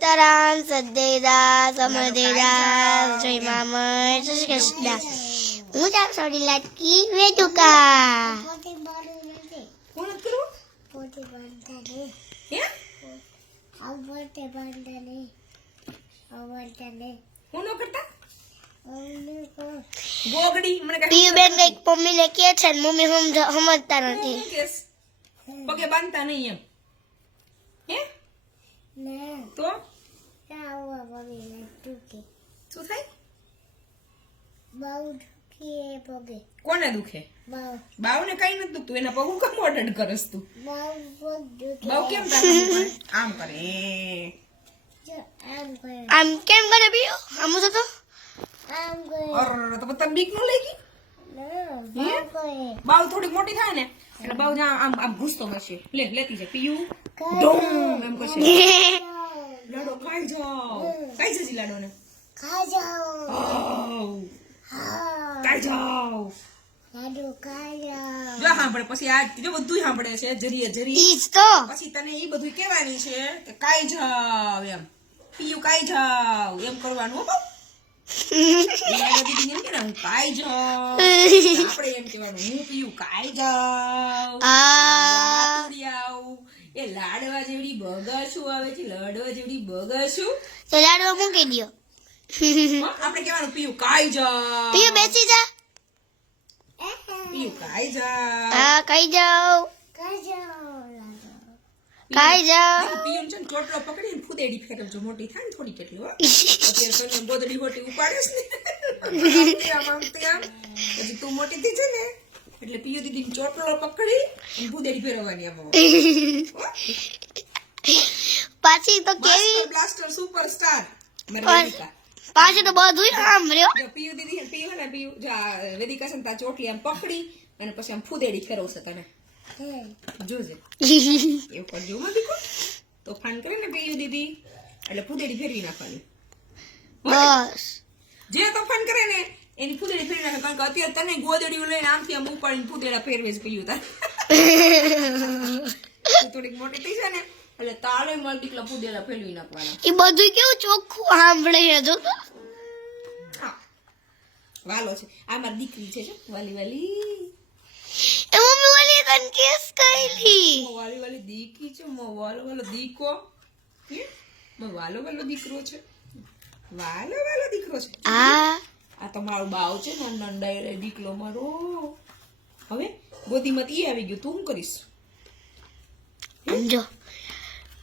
તારામ સદેદાસ અમરદેદાસ જય મામર જય શ્રી કૃષ્ણ હું જામ સોડી લાટકી વેદુકા કોણ હતું હે હું ન કરતા ગોગડી મને કાંઈ પીયુ બેન કંઈક મમ્મીને કહે છે ને મમ્મી સમજ- સમજતા નથી શું કેસ? પગે બાંધતા નહીં એમ હે તો શું થાય? કોને દુખે? બાવને કઈ નથી દુખતું એના પગ કેમ ઓર્ડર કરસ તું? બાવ કેમ આમ કરે આમ કેમ કરે પીયુ આમ તો તો અર તો તને બીક ન લાગી? બાવ થોડી મોટી થાય ને એટલે બાવ જ્યાં આમ આમ ઘૂસતો હશે. લે લેતી છે પીયું. ડોમ એમ કરશે. લાડો ખાઈ જાઓ. ખાઈ જજી લાડો ને ખાઈ જાઓ. જો સાંભળે પછી આ જો બધું સાંભળે છે જરીએ જરી. ઈ તો. પછી તને એ બધું કહેવાની છે કે ખાઈ જાવ એમ. પીયું ખાઈ જાવ એમ કરવાનું હો આપણે એમ કહેવાનું હું પીયું કાય જાવ આ વાતુડિયાઓ. એ લાડવા જેવડી બગાસું આવે છે લાડવા જેવડી બગાસું તો લાડવા મૂકી દો આપણે કહેવાનું પીયું કાઈ જા. પીયું બેસી જા. પીયું કાઈ જા. હા કાઈ જાઓ. કાઈ નહીં, પિયુને છે ચોટલો પકડીને ફૂદેડી ફેરવજો. મોટી થાય ને થોડી કેટલી હો. અત્યારે તને ગોદડી હોટી ઉપાડેસ ને. આમ આમ. પછી તું મોટી થઈ છે ને એટલે પિયુ દીદી ચોટલો પકડી ફૂદેડી ફેરવવાની આમ. પાછી તો કેવી? બ્લાસ્ટર સુપરસ્ટાર પાછી તો બધું આમ રહ્યો. પીયુ દીદી પીયુ ને પીયુ જા વેદિકા છે ને તા ચોટલી આમ પકડી અને પછી આમ ફૂદેડી ફેરવશે તને. જોજે. એવું કરજો માં દીકો તો ફાન કરે ને પીયુ દીદી એટલે ફૂદેડી ફેરવી નાખવાની. બસ. જે તોફાન કરે ને એની ફૂદેડી ફેરવી નાખે કારણ કે અત્યારે તને ગોદડીઓ લઈને આમથી આમ ઉપાડીને ફૂદેડા ફેરવે છે પીયું તાર. થોડીક મોટી થઈ છે ને. એટલે તારે મારી દીકલા ફેલવી નાખવાના. એ બધું કેવું ચોખ્ખું સાંભળે છે જો. તો હા. વાલો છે. આ મારી દીકરી છે વાલી વાલી. એ મમ્મી વાલી તન કેસ કઈલી વાલી વાલી દીકરી છે મો વાલો વાલો દીકો? મો વાલો વાલો દીકરો છે. વાલો વાલો દીકરો છે. આ? આ તો મારો બાવ છે ને નંડાઈ દીકલો મારો. હવે ગોદીમાં ઈ આવી ગયું. તું કરીશ? સમજો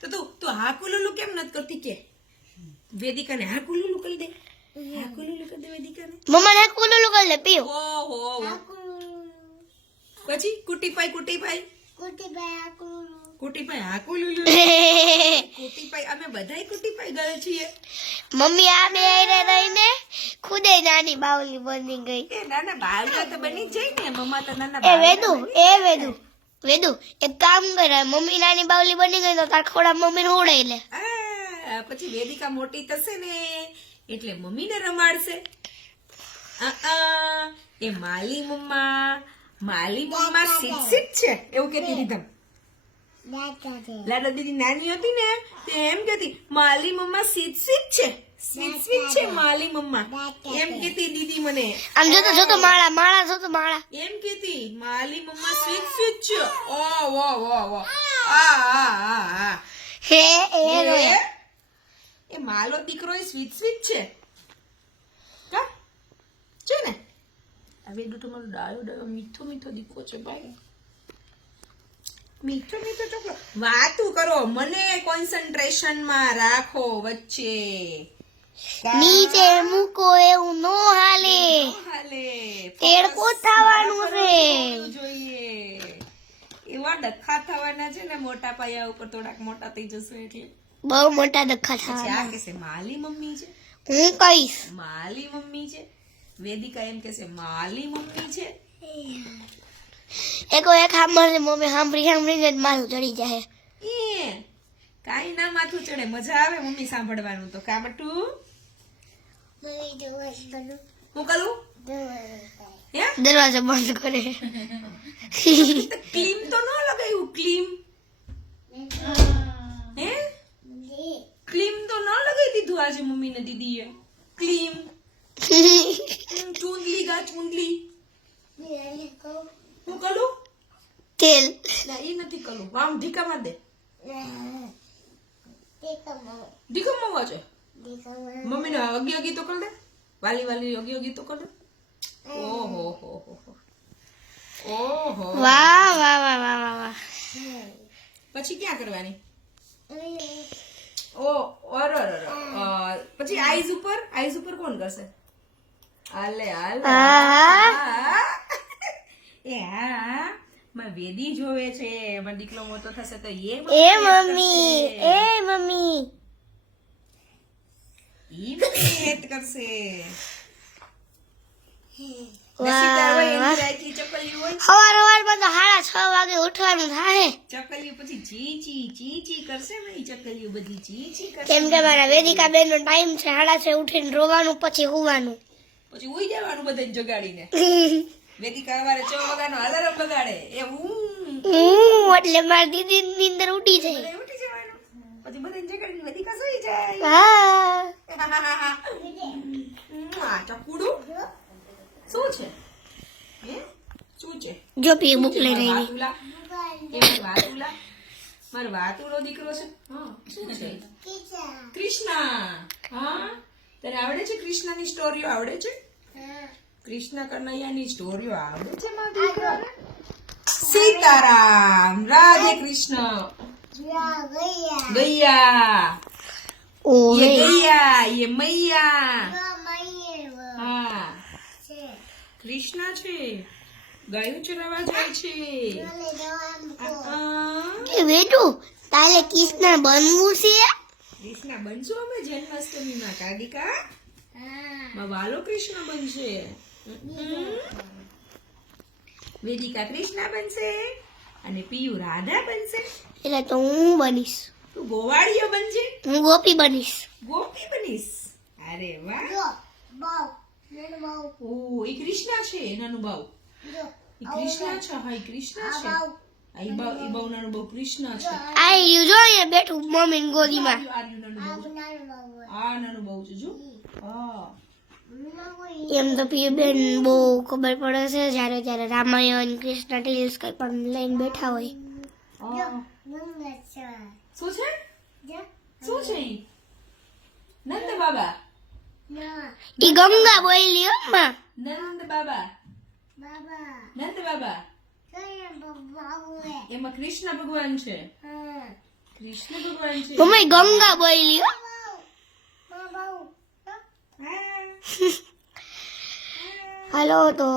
તો તું તું હાકુલુલુ કેમ નથી કરતી? કે વેદિકાને હાકુલુલુ કરી દે. હાકુલુલુ કરી દે વેદિકાને. મમ્મા ને કુલુલું કરી લે પીઓ. ઓહો પછી કુટીપાઈ કુટીપાઈ. કુટીપાઈ હાકુલુલુ કુટીપાઈ અમે બધાય કુટીપાઈ ગયા છીએ. મમ્મી આ બે રે રહીને ખુદે નાની બાવલી બની ગઈ. એ નાના બાળકા તો બની જ જાય ને મમ્મા તો નાના એ વેદુ એ વેદુ. વેદુ એક કામ કરે મમ્મી નાની બાવલી બની ગઈ તો તાર ખોડા મમ્મીને ઉડાઈ લે. આ, પછી વેદિકા મોટી થશે ને એટલે મમ્મીને રમાડશે. આ, આ, એ માલી મમ્મા માલી મમ્મા સીટ સીટ છે એવું કે રીધમ લાડા. દીદી નાની હતી ને તે એમ કેતી માલી મમ્મા સીટ સીટ છે સ્વીટ સ્વીટ છે માલી મમ્મા. એમ કેતી દીદી મને. આમ જોતો જોતો માળા માળા જોતો માળા. એમ કેતી માલી મમ્મા સ્વીટ સ્વીટ છે. ઓ વો વો વો. આ આ આ આ. હે એ રો. એ? એ માલો દીકરો એ સ્વીટ સ્વીટ છે. કા? છે ને? હવે ડૂટો મારો ડાયો ડાયો મીઠો મીઠો દીકરો છે ભાઈ. મીઠો મીઠો ચોકલો વાતું કરો મને કોન્સન્ટ્રેશનમાં રાખો વચ્ચે. નીચે મૂકો એવું નો હાલે. હાલે. તેડકો થવાનું છે. જોઈએ. એવા ડખા થવાના છે ને મોટા પાયા ઉપર થોડાક મોટા થઈ જશે એટલે. બહુ મોટા ડખા થાય છે આ કેસે માલી મમ્મી છે. હું કહીશ. માલી મમ્મી છે. વેદિકા એમ કેસે માલી મમ્મી છે. એક એક સાંભળે મમ્મી સાંભળી સાંભળીને જ માથું ચડી જાય. એ કાંઈ ના માથું ચડે મજા આવે મમ્મી સાંભળવાનું તો. કા બટુ? હું કરું? દરવાજો બંધ કરે. ક્લીમ તો ન લગાવ્યું ક્લીમ. હે? ક્લીમ તો ન લગાવી દીધું આજે મમ્મી ને દીદીએ. ક્લીમ. ચૂંદલી ગા ચૂંદલી. હું કરું તેલ ના એ નથી કરું આમ ઢીકા માર દે. ઢીકા મારવા છે? મમ્મી ને અગી અગી તો કર દે. વાલી વાલી અગી અગી તો કર દે. ઓહો હો હો હો. ઓહો. વાહ વાહ વાહ વાહ વાહ વાહ. પછી ક્યાં કરવાની? ઓ અર અર અર. અ, પછી આઈઝ ઉપર? આઈઝ ઉપર કોણ કરશે? હાલે હાલે હા. હા. એ હા માં વેદી જોવે છે મારો દીકરો મોટો થશે તો એ એ મમ્મી એ મમ્મી. ઈ મહેનત કરશે. વાહ, નસીબદાર હોય એની વાહ. રાયથી ચકલીઓ હોય. સવાર સવારમાં તો સાડા છ વાગે ઉઠવાનું થાય. ચકલીઓ પછી ચી ચી ચી ચી કરશે ને બધી ચી ચી કરશે. કેમ કે મારા વેદિકા બેન નો ટાઈમ છે હાડા છે ઉઠીને રોવાનું પછી હોવાનું. પછી ઉઈ જવાનું બધાને જગાડીને. વેદિકા સવારે છ વાગ્યાનો અલાર્મ લગાડે એ હું હું એટલે મારી દીદી ની અંદર ઉઠી જાય ઉઠી જવાનું. પછી બધાને જગાડીને વેદિકા સુઈ જાય. હા. ચકુડું. શું છે? હે? શું છે? જો પી બુક વાતુલા? એ મારા વાતુલા? દીકરો છે. હા શું છે? કૃષ્ણ. હા? તને આવડે છે કૃષ્ણની સ્ટોરીઓ આવડે છે? કૃષ્ણ કનૈયાની સ્ટોરીઓ આવડે છે મારા સીતારામ રાધે કૃષ્ણ. ગયા. ઓએ એ મૈયા. હા. કૃષ્ણ છે. ગાયું ચરાવા જાય છે. વેટુ તારે કૃષ્ણ બનવું છે? કૃષ્ણ બનશું અમે જન્માષ્ટમી માં જન્માષ્ટમીમાં કાગિકા? વાલો કૃષ્ણ બનશે. વેદિકા કૃષ્ણા બનશે અને પિયુ રાધા બનશે. એટલે તો હું બનીશ. તું ગોવાળીઓ બનજે. હું ગોપી બનીશ. ગોપી બનીશ? અરે વાહ. ઓ એ કૃષ્ણા છે એનાનું બાવ. એ કૃષ્ણ છે હા એ કૃષ્ણા છે. આ ઈ બાવ એ બાવ નાનું બાવ કૃષ્ણ છે. આ યુ જો અહીંયા બેઠું મમ્મી ગોદીમાં. આ રહ્યું નાનું બાવ આ નાનું બાવ છે જો. હા. એમ તો પ્રિય બેન બહુ ખબર પડે છે જ્યારે જ્યારે રામાયણ કૃષ્ણ ટીલ્સ કઈ પણ લઈને બેઠા હોય. શું છે? શું છે નંદ બાબા. ઈ ગંગા બોલી હો માં. નંદ બાબા. નંદ બાબા. એમાં કૃષ્ણ ભગવાન છે. કૃષ્ણ ભગવાન છે. મમ્મી ગંગા બોલી હો હા. હાલો તો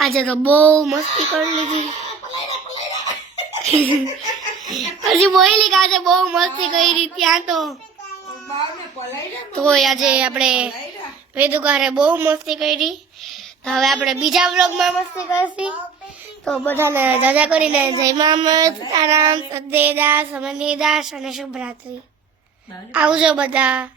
આજે તો બહુ મસ્તી કરી લીધી. પછી બોલી કે આજે બહુ મસ્તી કરી ત્યાં તો. તો આજે આપણે વેદુકારે બહુ મસ્તી કરી. તો હવે આપણે બીજા વ્લોગમાં મસ્તી કરીશી. તો બધાને દાદા કરીને જય મામદ સીતારામ સદેદાસ સમનીદાસ અને શુભરાત્રી. આવજો બધા.